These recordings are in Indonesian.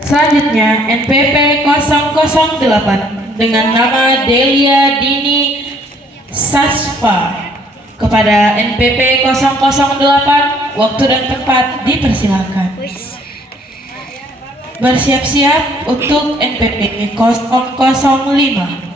Selanjutnya NPP 008 dengan nama Delia Dini Sasfa. Kepada NPP 008 waktu dan tempat dipersilakan. Bersiap-siap untuk NPP 005.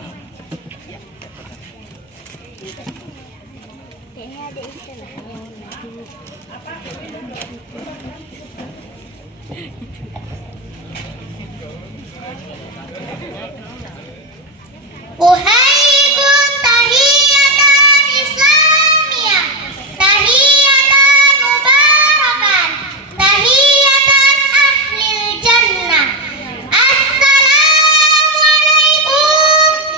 Uhayyikum tahiyatan Islamiyah, tahiyatan mubarakan, tahiyatan ahlil jannah. Assalamualaikum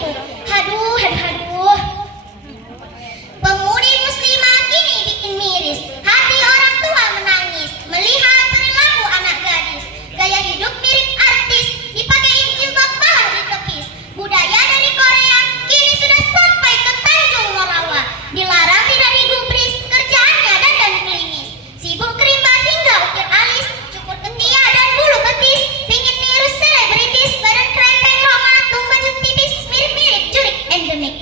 dipupuk. Haduh. Pemudi muslimah kini bikin miris, hati orang tua menangis melihat perilaku anak gadis. Gaya hidup mirip artis, dipakein jilbab malah ditepis. Budaya dari Korea kini sudah sampai ke Tanjung Morawa. Dilarang tidak digubris, kerjaannya dandan klimis. Sibuk kerimbat hingga ukir alis, cukur ketiak dan bulu betis. Pingin niru selebritis, badan krempeng romatung, baju tipis mirip-mirip jurik endemik.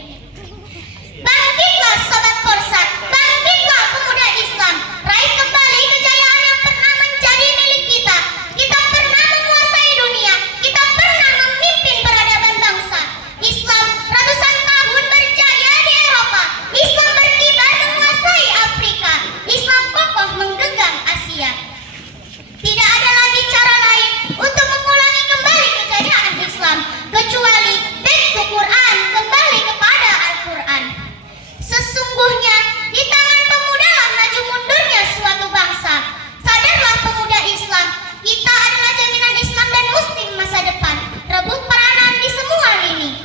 Bangkitlah sobat Polsat, bangkitlah pemuda Islam. Raih kembali kejayaan yang pernah menjadi milik kita. Kita pernah menguasai dunia, kita pernah memimpin peradaban bangsa. Islam ratusan tahun berjaya di Eropa, Islam berkibar menguasai Afrika, Islam kokoh menggenggam Asia. Tidak ada lagi cara lain untuk mengulangi kembali kejayaan Islam kecuali back to Quran, kembali kepada Al-Quran. Sesungguhnya di tangan pemuda lah maju mundurnya suatu bangsa. Sadarlah pemuda Islam, kita adalah jaminan Islam dan Muslim masa depan. Rebut peranan di semua lini.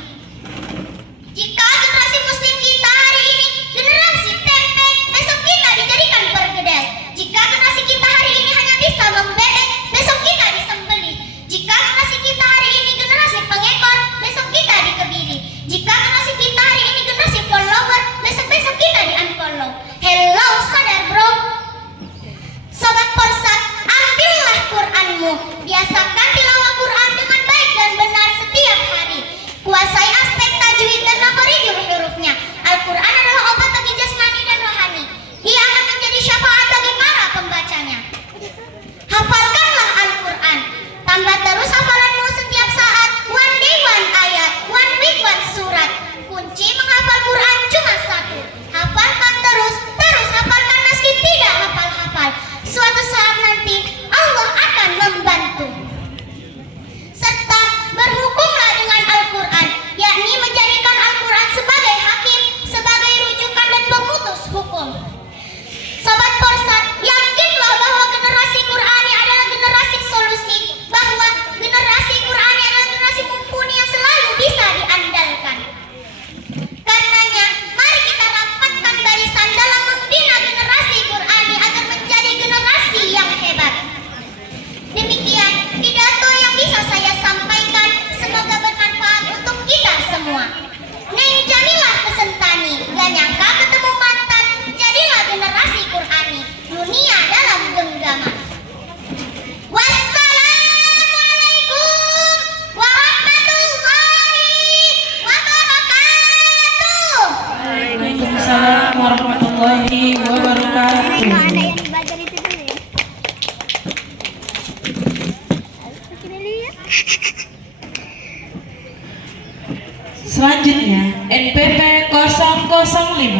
Jika generasi Muslim kita hari ini generasi tempe, besok kita dijadikan perkedel. Jika generasi kita hari ini hanya bisa membebek, besok kita disembeli. Jika generasi kita hari ini generasi pengekor, besok kita dikebiri. Jika generasi kita hari ini generasi follower, besok-besok kita di-unfollow. Hello sadar bro. Sobat Polsat, ambillah Quranmu. Biasakan tilawah Quran dengan baik dan benar setiap hari. Kuasai aspek tajwid dan makhorijul hurufnya. Al-Quran adalah obat bagi jasmani dan rohani. Ia akan menjadi syafaat bagi para pembacanya. Hafalkanlah Al-Quran. Tambah terus hafalanmu setiap saat. One day one ayat, one week one surat. Kunci menghafal Quran cuma satu. Hafalkan terus hafalkan meski tidak hafal-hafal. Suatu saat nanti Allah akan membantu. Serta berhukumlah dengan Al-Quran, yakni menjadikan Al-Quran sebagai hakim, sebagai rujukan dan pemutus hukum. Sobat Polsat, yakinlah bahwa generasi Qurani adalah generasi solusi, bahwa generasi Qurani adalah generasi mumpuni yang selalu bisa diandalkan. Karenanya, mari kita rapatkan barisan dalam membina generasi Qurani agar menjadi generasi yang hebat. Demikian pidato yang bisa saya sampaikan, semoga bermanfaat untuk kita semua. Neng Jamilah Pesentani, gak nyangka ketemu mantan, jadilah generasi Qurani, dunia dalam genggaman. Wassalamualaikum warahmatullahi wabarakatuh. Waalaikumsalam warahmatullahi wabarakatuh. Mana yang dibaca itu dulu ya? Selanjutnya NPP 005.